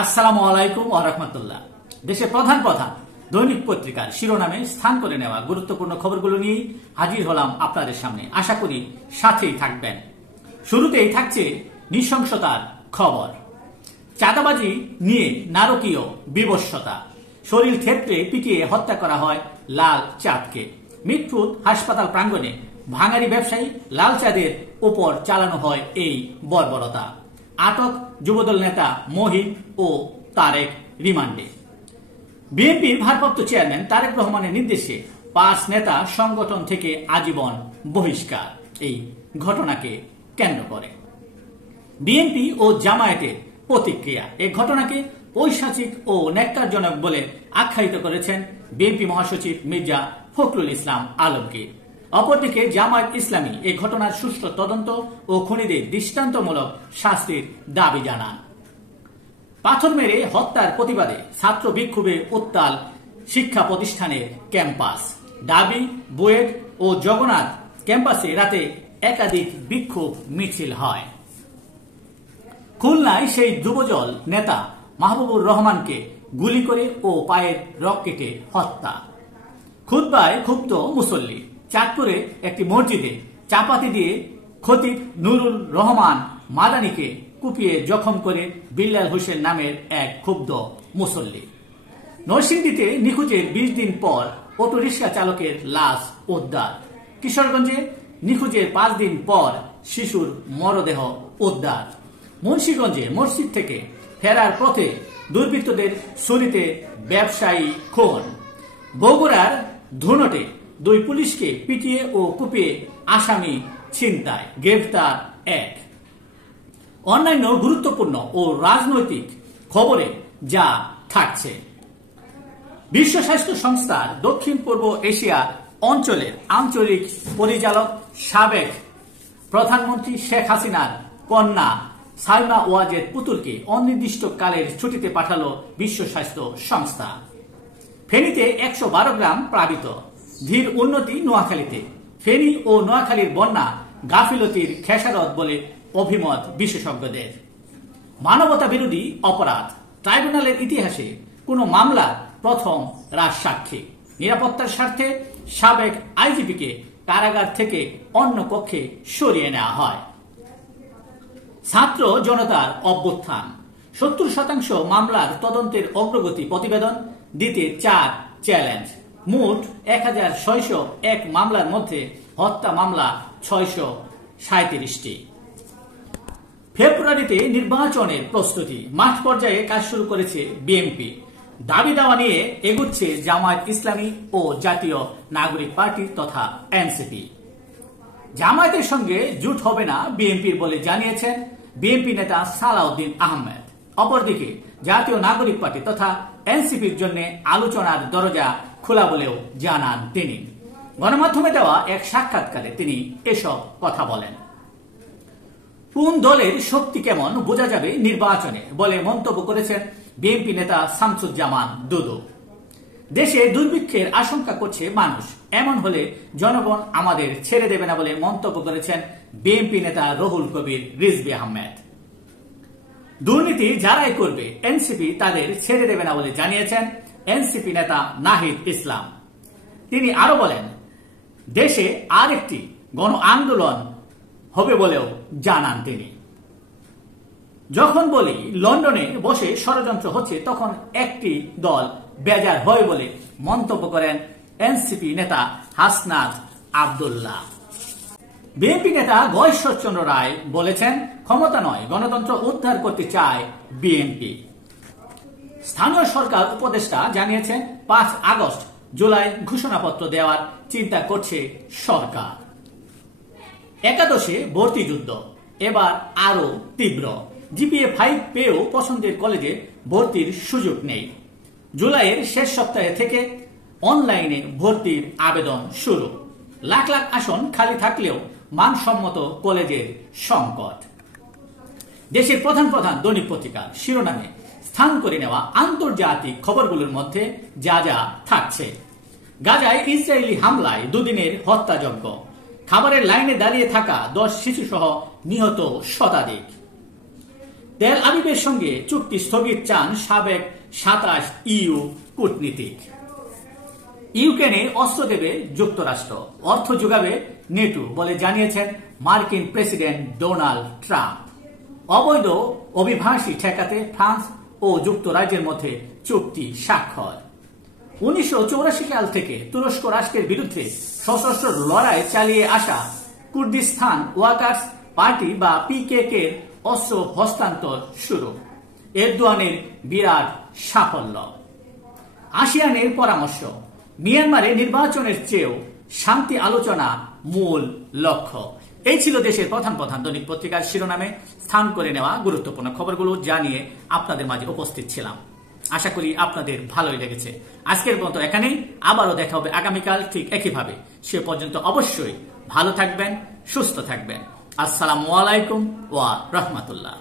আসসালামু আলাইকুম ওয়া রাহমাতুল্লাহ। দেশের প্রধান প্রধান দৈনিক পত্রিকার শিরোনামে স্থান করে নেওয়া গুরুত্বপূর্ণ খবরগুলো নিয়ে হাজির হলাম আপনাদের সামনে। আশা করি সাথেই থাকবেন। শুরুতেই থাকছে নৃশংসতার খবর। চাঁদাবাজি নিয়ে নারকীয় বিভৎসতা। শরীর ক্ষেত্রে পিটিয়ে হত্যা করা হয় লাল চাঁদকে। মিটফুট হাসপাতাল প্রাঙ্গণে ভাঙারি ব্যবসায়ী লাল চাঁদের উপর চালানো হয় এই বর্বরতা। আটক যুবদল নেতা মহিব ও তারেক রিমান্ডে। বিএনপির ভারপ্রাপ্ত চেয়ারম্যান তারেক রহমানের নির্দেশে ৫ নেতা সংগঠন থেকে আজীবন বহিষ্কার। এই ঘটনাকে কেন্দ্র করে বিএনপি ও জামায়াতের প্রতিক্রিয়া। এই ঘটনাকে পৈশাচিক ও ন্যাক্কারজনক বলে আখ্যায়িত করেছেন বিএনপি মহাসচিব মির্জা ফখরুল ইসলাম আলমগীর। অপরদিকে জামায়াত ইসলামী এই ঘটনার সুষ্ঠু তদন্ত ও খুনিদের দৃষ্টান্তমূলক শাস্তির দাবি জানান। পাথর মেরে হত্যার প্রতিবাদে ছাত্র বিক্ষোভে উত্তাল শিক্ষা প্রতিষ্ঠানের ক্যাম্পাস। দাবি বুয়েট ও জগন্নাথ ক্যাম্পাসে রাতে একাধিক বিক্ষোভ মিছিল হয়। খুলনায় সেই যুবদল নেতা মাহবুবুর রহমানকে গুলি করে ও পায়ের রকেটে হত্যা। খুতবায় ক্ষুব্ধ মুসল্লি। চাঁদপুরে একটি মসজিদে চাপাতি দিয়ে খতিব নুরুল রহমান মাদানিকে কুপিয়ে জখম করে বিল্লাল হোসেন নামের এক ক্ষুব্ধ মুসল্লি। নরসিংদীতে নিখোঁজের ২০ দিন পর অটোরিকশা চালকের লাশ উদ্ধার। কিশোরগঞ্জে নিখোঁজের ৫ দিন পর শিশুর মরদেহ উদ্ধার। মুন্সিগঞ্জে মসজিদ থেকে ফেরার পথে দুর্বৃত্তদের ছুরিতে ব্যবসায়ী খুন। বগুড়ার ধুনটে ২ পুলিশকে পিটিয়ে ও কুপিয়ে আসামি ছিনতাই, গ্রেফতার ১। অন্যান্য গুরুত্বপূর্ণ ও রাজনৈতিক খবরে যা থাকছে। বিশ্ব স্বাস্থ্য সংস্থার দক্ষিণ পূর্ব এশিয়া অঞ্চলের আঞ্চলিক পরিচালক সাবেক প্রধানমন্ত্রী শেখ হাসিনার কন্যা সালমা ওয়াজেদ পুতুলকে অনির্দিষ্টকালের ছুটিতে পাঠালো বিশ্ব স্বাস্থ্য সংস্থা। ফেনীতে ১১২ গ্রাম প্লাবিত। ধীর উন্নতি নোয়াখালীতে। ফেনী ও নোয়াখালীর বন্যা গাফিলতির খেসারত বলে অভিমত বিশেষজ্ঞদের। মানবতা বিরোধী অপরাধ। ট্রাইব্যুনালের ইতিহাসে কোন মামলার প্রথম রাজসাক্ষী। নিরাপত্তার স্বার্থে সাবেক আইজিপিকে কারাগার থেকে অন্য কক্ষে সরিয়ে নেওয়া হয়। ছাত্র জনতার অভ্যুত্থান। ৭০% মামলার তদন্তের অগ্রগতি প্রতিবেদন দিতে ৪ চ্যালেঞ্জ। মোট ১৬০১ মামলার মধ্যে হত্যা মামলা ৬৩৭টি। ফেব্রুয়ারিতে নির্বাচনের প্রস্তুতি। মাঠ পর্যায়ে কাজ শুরু করেছে বিএনপি। দাবি দাওয়া নিয়ে এগুচ্ছে জামায়াত ইসলামী ও জাতীয় নাগরিক পার্টি তথা এনসিপি। জামায়াতের সঙ্গে জোট হবে না বিএনপির বলে জানিয়েছেন বিএনপি নেতা সালাউদ্দিন আহমেদ। অপরদিকে জাতীয় নাগরিক পার্টি তথা এনসিপির জন্য আলোচনার দরজা খোলা বলেও জানান তিনি। গণমাধ্যমে দেওয়া এক সাক্ষাৎকারে তিনি এসব কথা বলেন। কোন দলের শক্তি কেমন বোঝা যাবে নির্বাচনে বলে মন্তব্য করেছেন বিএনপি নেতা শামসুজ্জামান দুদু। দেশে দুর্ভিক্ষের আশঙ্কা করছে মানুষ, এমন হলে জনগণ আমাদের ছেড়ে দেবে না বলে মন্তব্য করেছেন বিএনপি নেতা রুহুল কবির রিজভী আহমেদ। দুর্নীতি যারাই করবে এনসিপি তাদের ছেড়ে দেবে না বলে জানিয়েছেন এনসিপি নেতা নাহিদ ইসলাম। তিনি আরো বলেন, দেশে আরেকটি গণ আন্দোলন হবে বলেও জানান তিনি। যখন বলি লন্ডনে বসে ষড়যন্ত্র হচ্ছে তখন একটি দল বেজার হয় বলে মন্তব্য করেন এনসিপি নেতা হাসনাত আব্দুল্লাহ। বিএনপি নেতা গয়েশ্বরচন্দ্র রায় বলেছেন, ক্ষমতা নয় গণতন্ত্র উদ্ধার করতে চায় বিএনপি। স্থানীয় সরকার উপদেষ্টা জানিয়েছেন ৫ আগস্ট জুলাই ঘোষণাপত্র দেওয়ার চিন্তা করছে সরকার। একাদশে ভর্তি যুদ্ধ এবার আরো তীব্র। জিপিএ 5 পেয়েও পছন্দের কলেজে ভর্তির সুযোগ নেই। জুলাইয়ের শেষ সপ্তাহে থেকে অনলাইনে ভর্তির আবেদন শুরু। লাখ লাখ আসন খালি থাকলেও মানসম্মত কলেজের সংকট। দেশের প্রধান প্রধান দৈনিক পত্রিকার শিরোনামে স্থান করে নেওয়া আন্তর্জাতিক খবরগুলোর মধ্যে যা যা থাকছে। গাজায় ইসরায়েলি হামলায় 2 দিনের হত্যাযজ্ঞ। খাবারের লাইনে দাঁড়িয়ে থাকা 10 শিশু সহ নিহত শতাধিক। তেল আবিবের সঙ্গে চুক্তি স্থগিত চান সাবেক 27 ইইউ কূটনীতিক। ইউক্রেনে অস্ত্র দেবে যুক্তরাষ্ট্র, অর্থ যোগাবে নেটো বলে জানিয়েছেন মার্কিন প্রেসিডেন্ট ডোনাল্ড ট্রাম্প। অবৈধ অভিবাসী ঠেকাতে ফ্রান্স ও যুক্তরাজ্যের মধ্যে চুক্তি স্বাক্ষর। 1984 সাল থেকে তুরস্ক রাষ্ট্রের বিরুদ্ধে সশস্ত্র লড়াই চালিয়ে আসা কুর্দিস্তান ওয়ার্কার্স পার্টি বা পিকেকে অস্ত্র হস্তান্তর শুরু। এরদোয়ানের বিরাট সাফল্য। আসিয়ানের পরামর্শ, মিয়ানমারে নির্বাচনের চেয়েও শান্তি আলোচনা মূল লক্ষ্য। এই ছিল দেশের প্রধান প্রধান দৈনিক পত্রিকার শিরোনামে স্থান করে নেওয়া গুরুত্বপূর্ণ খবরগুলো জানিয়ে আপনাদের মাঝে উপস্থিত ছিলাম। আশা করি আপনাদের ভালোই লেগেছে। আজকের মতো এখানেই, আবারও দেখা হবে আগামীকাল ঠিক একইভাবে। সে পর্যন্ত অবশ্যই ভালো থাকবেন, সুস্থ থাকবেন। আসসালামু আলাইকুম ওয়া রাহমাতুল্লাহ।